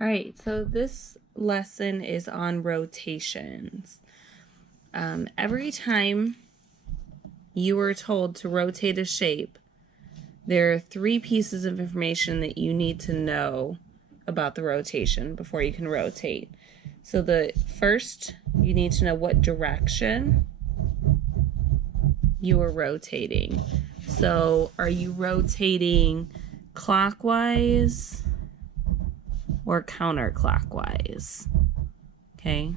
All right, so this lesson is on rotations. Every time you were told to rotate a shape, there are 3 pieces of information that you need to know about the rotation before you can rotate. So the first, you need to know what direction you are rotating. So are you rotating clockwise or counterclockwise? Okay.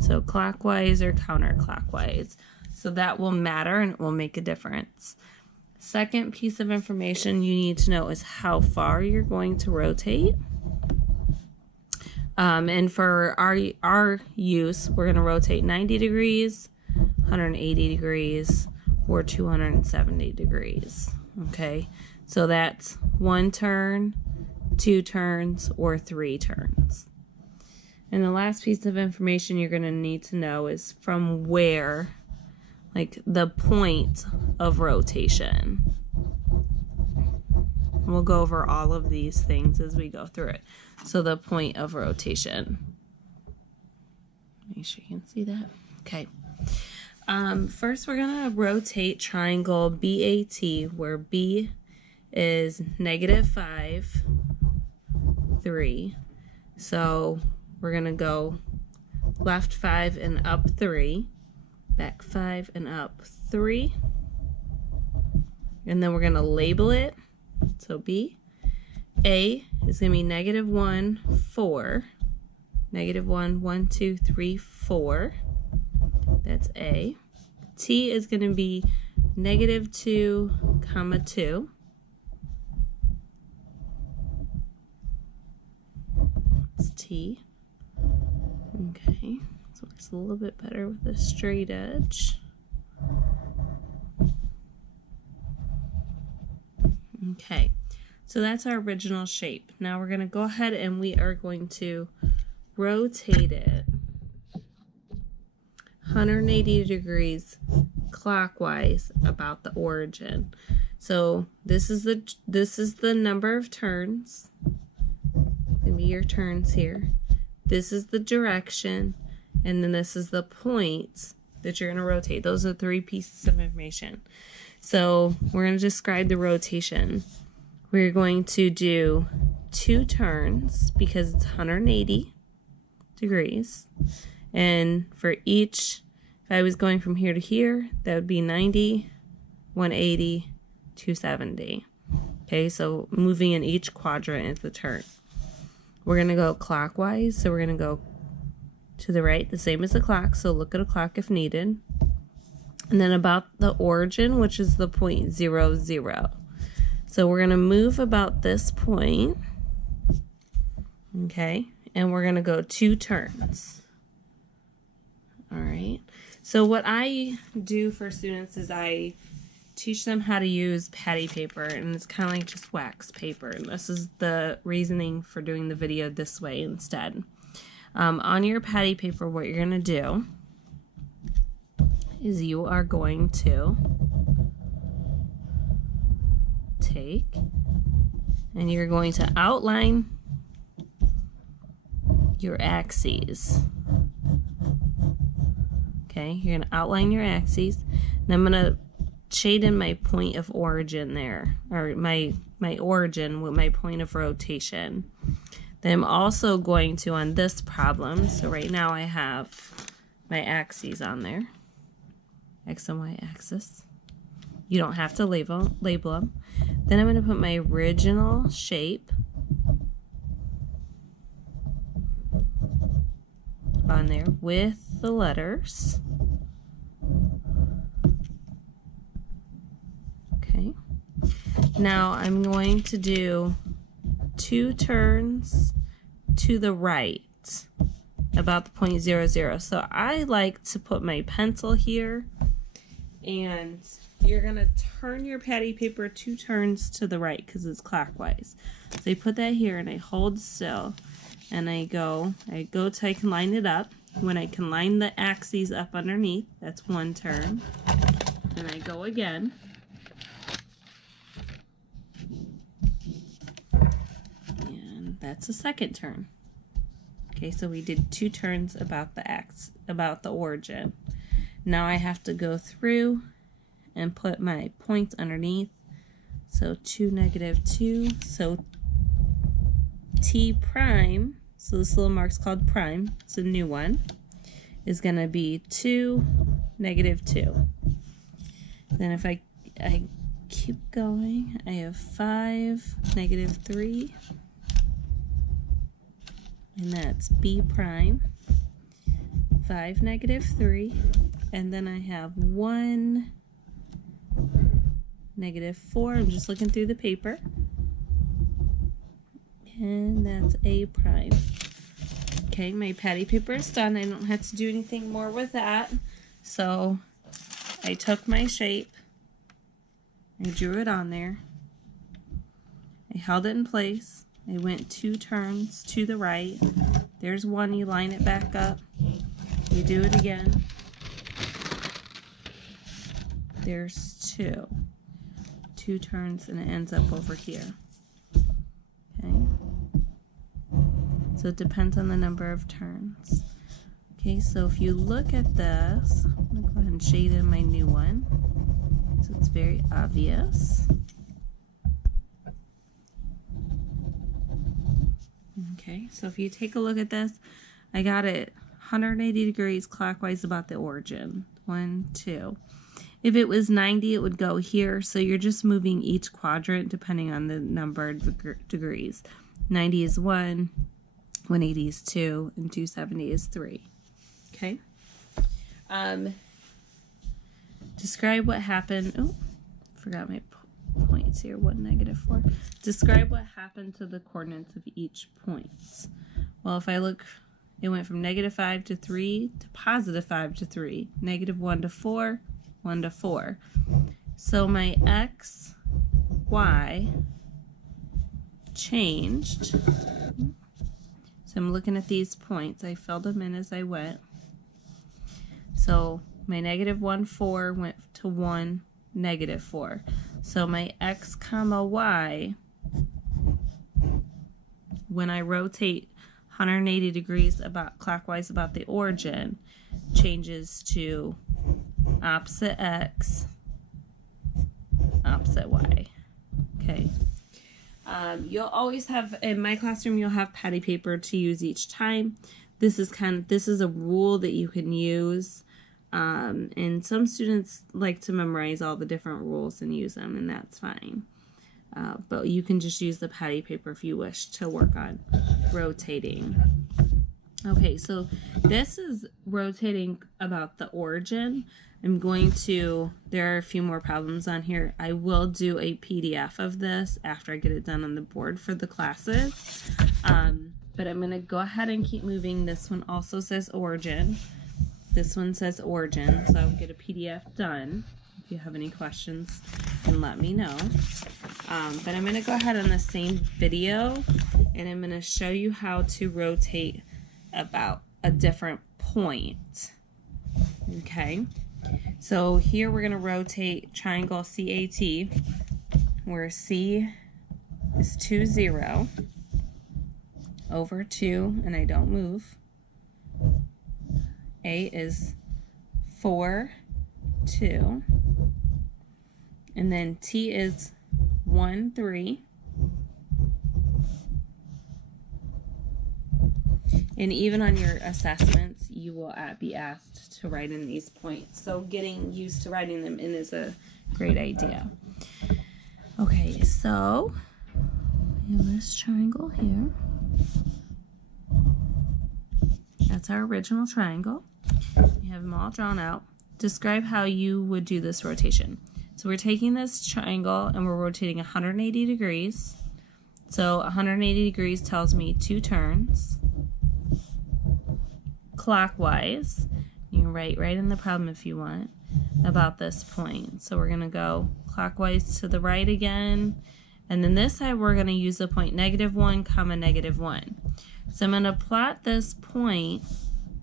So clockwise or counterclockwise. So that will matter and it will make a difference. Second piece of information you need to know is how far you're going to rotate. And for our use, we're going to rotate 90 degrees, 180 degrees, or 270 degrees. Okay, so that's 1 turn, 2 turns, or 3 turns. And the last piece of information you're going to need to know is from where, like the point of rotation. We'll go over all of these things as we go through it. So the point of rotation. Make sure you can see that. Okay. First, we're going to rotate triangle BAT, where B is -5, 3. So we're going to go left 5 and up 3, back 5 and up 3. And then we're going to label it. So B. A is going to be -1, 4. -1, 1, 2, 3, 4. That's A. T is going to be -2, 2. That's T. Okay, so it's a little bit better with a straight edge. Okay, so that's our original shape. Now we're going to go ahead and we are going to rotate it 180 degrees clockwise about the origin. So this is the number of turns. Give me your turns here. This is the direction, and then this is the point that you're going to rotate. Those are 3 pieces of information. So we're going to describe the rotation. We're going to do 2 turns because it's 180 degrees. And for each, if I was going from here to here, that would be 90, 180, 270. Okay, so moving in each quadrant is the turn. We're going to go clockwise, so we're going to go to the right, the same as the clock, so look at a clock if needed. And then about the origin, which is the point 0, 0. So we're going to move about this point, okay, and we're going to go 2 turns. All right, so what I do for students is I teach them how to use patty paper, and it's kind of like just wax paper, and this is the reasoning for doing the video this way instead. On your patty paper, what you're going to do is you are going to take and you're going to outline your axes. Okay, you're going to outline your axes, and I'm going to shade in my point of origin there, or my origin with my point of rotation. Then I'm also going to, on this problem, so right now I have my axes on there, X and Y axis. You don't have to label them. Then I'm going to put my original shape on there with the letters. Okay. Now I'm going to do 2 turns to the right about the point 0, 0. So I like to put my pencil here, and you're going to turn your patty paper 2 turns to the right because it's clockwise. So I put that here and I hold still, and I go till I can line it up. When I can line the axes up underneath, that's 1 turn. Then I go again. And That's a second turn. Okay, so we did 2 turns about the origin. Now I have to go through and put my points underneath. So 2, -2. So t prime, so this little mark's called prime, it's a new one, is going to be 2, -2. Then if I keep going, I have 5, -3. And that's b prime, 5, -3, and then I have 1, -4. I'm just looking through the paper, and that's a prime. Okay, my patty paper is done. I don't have to do anything more with that. So I took my shape, I drew it on there, I held it in place. I went 2 turns to the right. There's 1, you line it back up. You do it again. There's 2. 2 turns and it ends up over here. Okay. So it depends on the number of turns. Okay, so if you look at this, I'm going to go ahead and shade in my new one so it's very obvious. Okay, so if you take a look at this, I got it 180 degrees clockwise about the origin. 1, 2. If it was 90, it would go here, so you're just moving each quadrant depending on the number of degrees. 90 is 1, 180 is 2, and 270 is 3. Okay? Describe what happened. Oh, forgot my points here. 1, -4. Describe what happened to the coordinates of each point. Well, if I look, it went from -5 to 3 to +5 to 3, -1 to 4, 1 to 4. So my x, y changed. So I'm looking at these points. I filled them in as I went. So my -1, 4 went to 1, -4. So my x comma y, when I rotate 180 degrees clockwise about the origin, changes to opposite x, opposite y. Okay. You'll always have, in my classroom, you'll have patty paper to use each time. This is a rule that you can use. And some students like to memorize all the different rules and use them, and that's fine. But you can just use the patty paper if you wish to work on rotating. Okay, so this is rotating about the origin. There are a few more problems on here. I will do a PDF of this after I get it done on the board for the classes. But I'm going to go ahead and keep moving. This one also says origin. This one says origin, so I'll get a PDF done. If you have any questions, then let me know. But I'm going to go ahead on the same video, and I'm going to show you how to rotate about a different point. Okay, so here we're going to rotate triangle CAT, where C is 2, 0, over 2, and I don't move. A is 4, 2, and then T is 1, 3, and even on your assessments you will be asked to write in these points, so getting used to writing them in is a great idea. Okay, so we have this triangle here. That's our original triangle. We have them all drawn out. Describe how you would do this rotation. So we're taking this triangle and we're rotating 180 degrees. So 180 degrees tells me 2 turns clockwise. You can write right in the problem if you want about this point. So we're going to go clockwise to the right again. And then this side we're going to use the point -1, -1. So I'm going to plot this point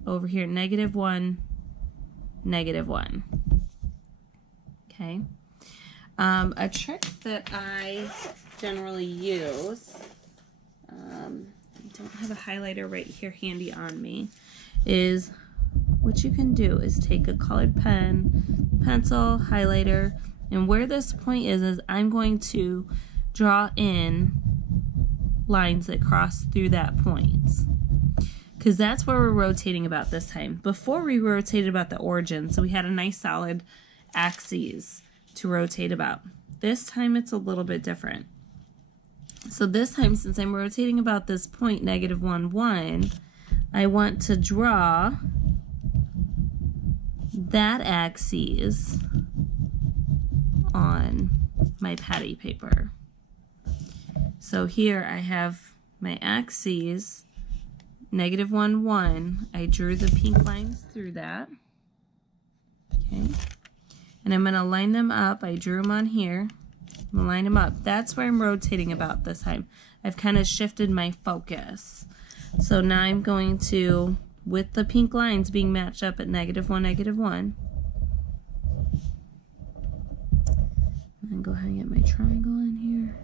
over here, -1, -1. Okay. A trick that I generally use, don't have a highlighter right here handy on me, is what you can do is take a colored pen, pencil, highlighter, and where this point is I'm going to draw in lines that cross through that point, because that's where we're rotating about this time. Before we rotated about the origin, so we had a nice solid axis to rotate about. This time it's a little bit different. So this time, since I'm rotating about this point, -1, 1, I want to draw that axis on my patty paper. So here I have my axes, -1, 1. I drew the pink lines through that. Okay. And I'm going to line them up. I drew them on here. I'm going to line them up. That's where I'm rotating about this time. I've kind of shifted my focus. So now I'm going to, with the pink lines being matched up at -1, -1, and go ahead and get my triangle in here.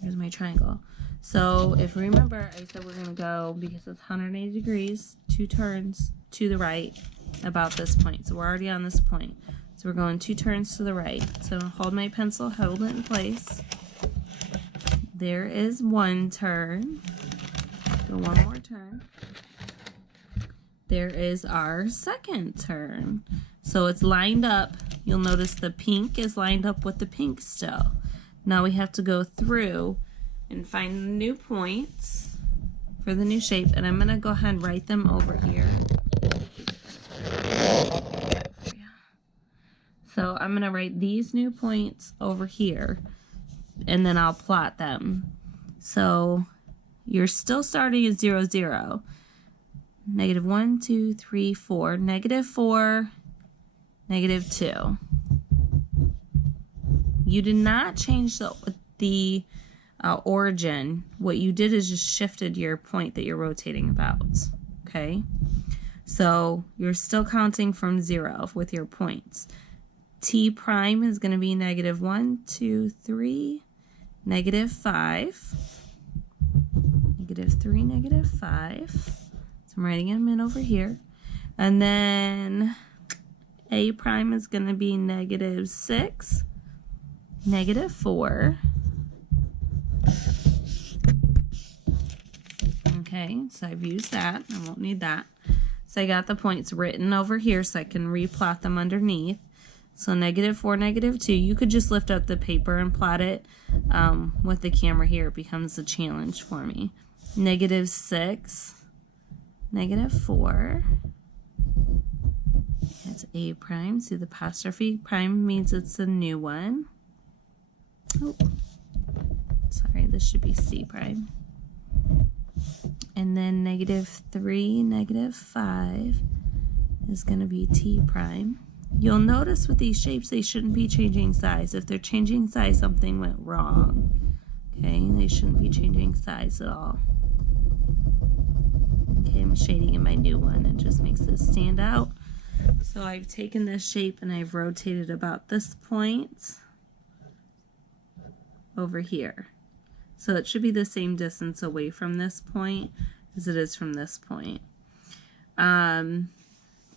Here's my triangle. So if you remember, I said we're going to go, because it's 180 degrees, 2 turns to the right about this point. So we're already on this point. So we're going 2 turns to the right. So hold my pencil, hold it in place. There is 1 turn. Go 1 more turn. There is our 2nd turn. So it's lined up. You'll notice the pink is lined up with the pink still. Now we have to go through and find the new points for the new shape, and I'm going to go ahead and write them over here. So I'm going to write these new points over here, and then I'll plot them. So you're still starting at 0, 0. -1, 2, 3, 4. -4, -2. You did not change the origin. What you did is just shifted your point that you're rotating about. Okay? So you're still counting from 0 with your points. T prime is going to be -1, 2, 3, -5. -3, -5. So I'm writing them in over here. And then A prime is going to be -6, -4. Okay, so I've used that. I won't need that. So I got the points written over here so I can replot them underneath. So -4, -2. You could just lift up the paper and plot it. With the camera here, it becomes a challenge for me. -6, -4. That's A prime. See the apostrophe prime means it's a new one. Oh, sorry, this should be C prime. And then -3, -5 is going to be T prime. You'll notice with these shapes, they shouldn't be changing size. If they're changing size, something went wrong. Okay, they shouldn't be changing size at all. Okay, I'm shading in my new one. It just makes this stand out. So I've taken this shape and I've rotated about this point over here. So it should be the same distance away from this point as it is from this point.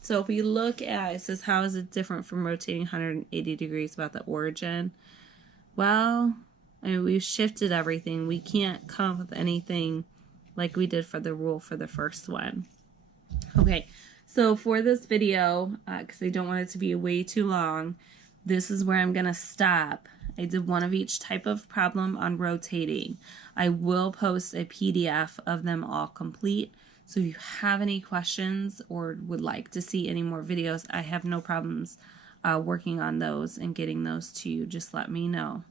So if we look at, it says, how is it different from rotating 180 degrees about the origin? Well, I mean, we've shifted everything. We can't come up with anything like we did for the rule for the first one. Okay, so for this video, because I don't want it to be way too long, this is where I'm going to stop. I did one of each type of problem on rotating. I will post a PDF of them all complete. So if you have any questions or would like to see any more videos, I have no problems working on those and getting those to you. Just let me know.